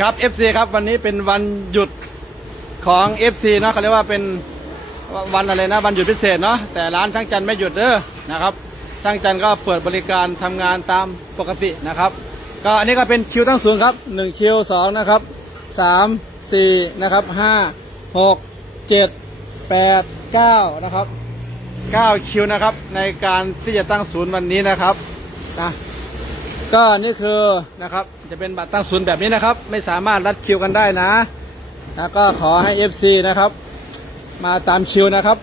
ครับ FC ครับวันนี้เป็นวันหยุดของ FC เนาะเขาเรียกว่าเป็นวันอะไรนะวันหยุดพิเศษเนาะแต่ร้านช่างจันไม่หยุดเด้อนะครับช่างจันก็เปิดบริการทำงานตามปกตินะครับ ก็อันนี้ก็เป็นคิวตั้งศูนย์ครับ1คิว2นะครับ3 4นะครับ5 6 7 8 9นะครับ9คิวนะครับในการที่จะตั้งศูนย์วันนี้นะครับนะ ก็นี่คือนะครับจะเป็นบัตรตั้งศูนย์แบบนี้นะครับ ไม่สามารถรัดคิวกันได้นะนะก็ขอให้ FC นะครับ มาตามคิวนะครับ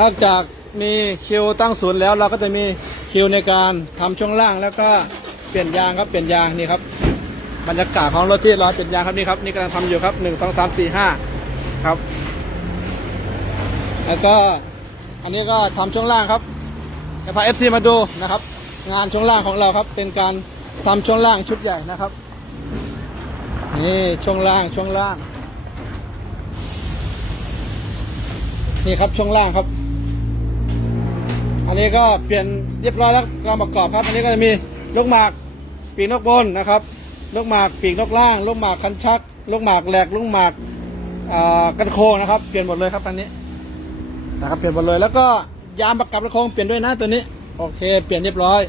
นอกจากมีคิวตั้งศูนย์แล้วเราก็จะมีคิวในการทำช่วงล่างแล้วก็เปลี่ยนยางครับเปลี่ยนยางนี่ครับบรรยากาศของรถที่รอเปลี่ยนยางครับนี่ครับนี่กำลังทำอยู่ครับหนึ่งสองสามสี่ห้าครับ แล้วก็อันนี้ก็ทำช่วงล่างครับจะพา FC มาดูนะครับ งานช่วงล่างของเราครับ เป็นการทำช่วงล่างชุดใหญ่นะครับ นี่ช่วงล่างช่วงล่าง นี่ครับช่วงล่างครับ อันนี้ก็เปลี่ยนเรียบร้อยแล้วกองประกอบครับ อันนี้ก็จะมีลูกหมากปีกนกบนนะครับลูกหมากปีกนกล่างลูกหมากคันชักลูกหมากแหลกลูกหมากกันโค้งนะครับ เปลี่ยนหมดเลยครับอันนี้นะครับเปลี่ยนหมดเลยแล้วก็ยางประกับประโคองเปลี่ยนด้วยนะตัวนี้ โอเค เปลี่ยนเรียบร้อย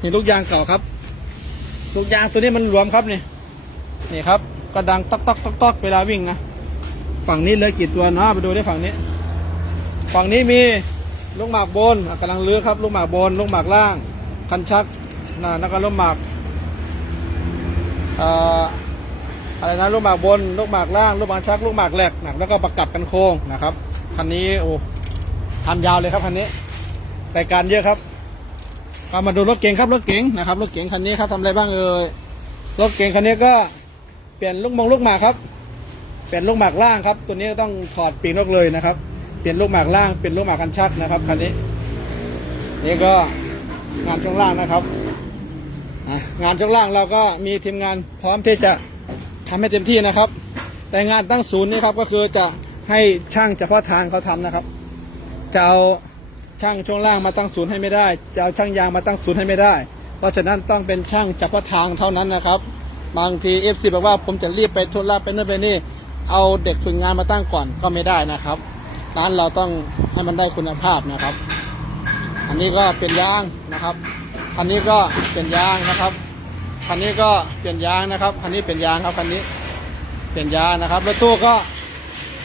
นี่ลูกยางเก่าครับ ลูกยางตัวนี้มันหลวมครับนี่ นี่ครับ ก็ดังต๊อกต๊อกต๊อกต๊อกเวลาวิ่งนะ ฝั่งนี้เหลือกี่ตัวเนาะไปดูได้ฝั่งนี้ ฝั่งนี้มีลูกหมากบนอะกำลังเลื้อครับ ลูกหมากบน ลูกหมากล่าง คันชักนะแล้วก็ลูกหมากเอ่ออะไรนะลูกหมากบน ลูกหมากล่าง ลูกหมากชัก ลูกหมากแหลกนะแล้วก็ประกับกันโค้งนะครับ คันนี้โอ้ทำยาวเลยครับคันนี้ รายการเยอะครับเอามาดูรถเก๋งครับรถเก๋งนะครับรถเก๋งคันนี้ครับทำอะไรบ้างเอ่ยรถเก๋งคันนี้ก็เปลี่ยนลูกมงลูกหมากครับ เปลี่ยนลูกหมากล่างครับ ตัวนี้ต้องถอดปีกนกเลยนะครับ เปลี่ยนลูกหมากล่างเปลี่ยนลูกหมากคันชักนะครับคันนี้นี่ก็งานช่วงล่างนะครับอะงานช่วงล่างเราก็มีทีมงานพร้อมที่จะทำให้เต็มที่นะครับ แต่งานตั้งศูนย์นี่ครับก็คือจะให้ช่างเฉพาะทางเขาทำนะครับจะเอา ช่างช่วงล่างมาตั้งศูนย์ให้ไม่ได้ จะเอาช่างยางมาตั้งศูนย์ให้ไม่ได้ เพราะฉะนั้นต้องเป็นช่างเฉพาะทางเท่านั้นนะครับ บางทีเอฟซีบอกว่าผมจะรีบไปทุนลาไปนู่นไปนี่ เอาเด็กฝึกงานมาตั้งก่อนก็ไม่ได้นะครับ ร้านเราต้องให้มันได้คุณภาพนะครับ อันนี้ก็เปลี่ยนยางนะครับ อันนี้ก็เปลี่ยนยางนะครับคันนี้ก็เปลี่ยนยางนะครับ คันนี้เปลี่ยนยางครับคันนี้เปลี่ยนยางนะครับรถตู้ก็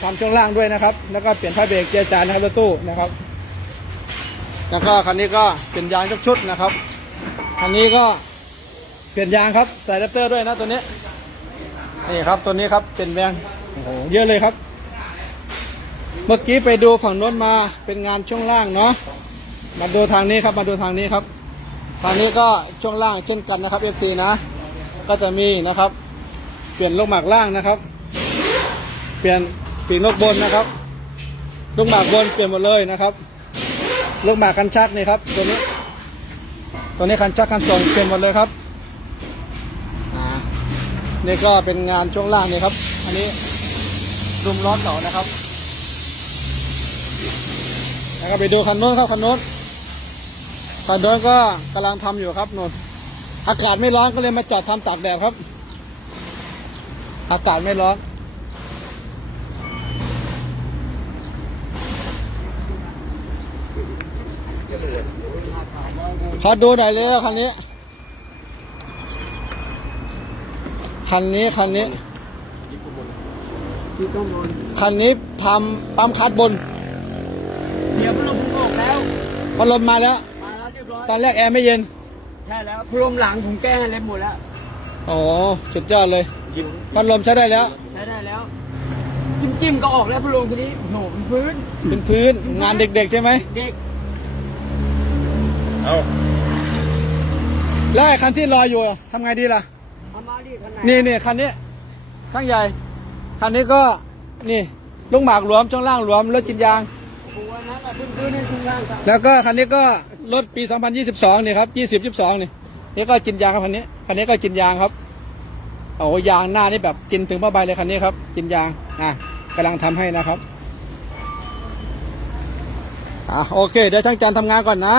ทำช่วงล่างด้วยนะครับ แล้วก็เปลี่ยนผ้าเบรกเกียร์จานนะครับรถตู้นะครับ แล้วก็คันนี้ก็เปลี่ยนยางทุกชุดนะครับ คันนี้ก็เปลี่ยนยางครับใส่แรปเตอร์ด้วยนะตัวนี้ นี่ครับตัวนี้ครับเปลี่ยนแบงโอ้โหเยอะเลยครับ เมื่อกี้ไปดูฝั่งโน้นมาเป็นงานช่วงล่างเนาะ มาดูทางนี้ครับมาดูทางนี้ครับ ทางนี้ก็ช่วงล่างเช่นกันนะครับ FC นะ ก็จะมีนะครับ เปลี่ยนลูกหมากล่างนะครับ เปลี่ยนปีกนกบนนะครับลูกหมากบนเปลี่ยนหมดเลยนะครับ ลูกหมากคันชักนี่ครับตัวนี้ตัวนี้คันชักคันส่งเปลี่ยนหมดเลยครับนี่ก็เป็นงานช่วงล่างนี่ครับ อันนี้รุมล้อเก่านะครับ แล้วก็ไปดูคันโน้นครับคันโน้นคันโน้นก็กำลังทำอยู่ครับนนอากาศไม่ร้อนก็เลยมาจอดทำตากแดดครับ อากาศไม่ร้อน ขอดูหน่อยเลยคันนี้ คันนี้คันนี้ที่ต้องบนคันนี้ทำปั๊มคัดบนเดี๋ยวพัดลมผมออกแล้วพัดลมมาแล้ว มาแล้วเรียบร้อยตอนแรกแอร์ไม่เย็น ใช่แล้วพัดลมหลังผมแก้ให้เล็บหมดแล้วอ๋อสุดยอดเลยพัดลมใช้ได้แล้ว ใช้ได้แล้ว จิ้มจิ้มๆก็ออกแล้วพัดลมทีนี้โหเป็นพื้น เป็นพื้นงานเด็กๆใช่ไหมเด็ก เอาแล้วไอ้คันที่รออยู่ทำไงดีล่ะ เอามาดิคันไหนนี่นี่คันนี้ช่างใหญ่ คันนี้ก็นี่ลูกหมากหลวมช่วงล่างหลวมรถจินยางผมว่านั้นอะพื้นพื้นๆนี่ทุกอย่างครับแล้วก็คันนี้ก็รถปี 2022 นี่ครับ 20 22 นี่ นี่ก็จินยางครับคันนี้ คันนี้ก็จินยางครับ โอ้ยางหน้านี่แบบจินถึงผ้าใบเลยคันนี้ครับ จินยาง อะกำลังทำให้นะครับ อะโอเค เดี๋ยวช่างจันทำงานก่อนนะ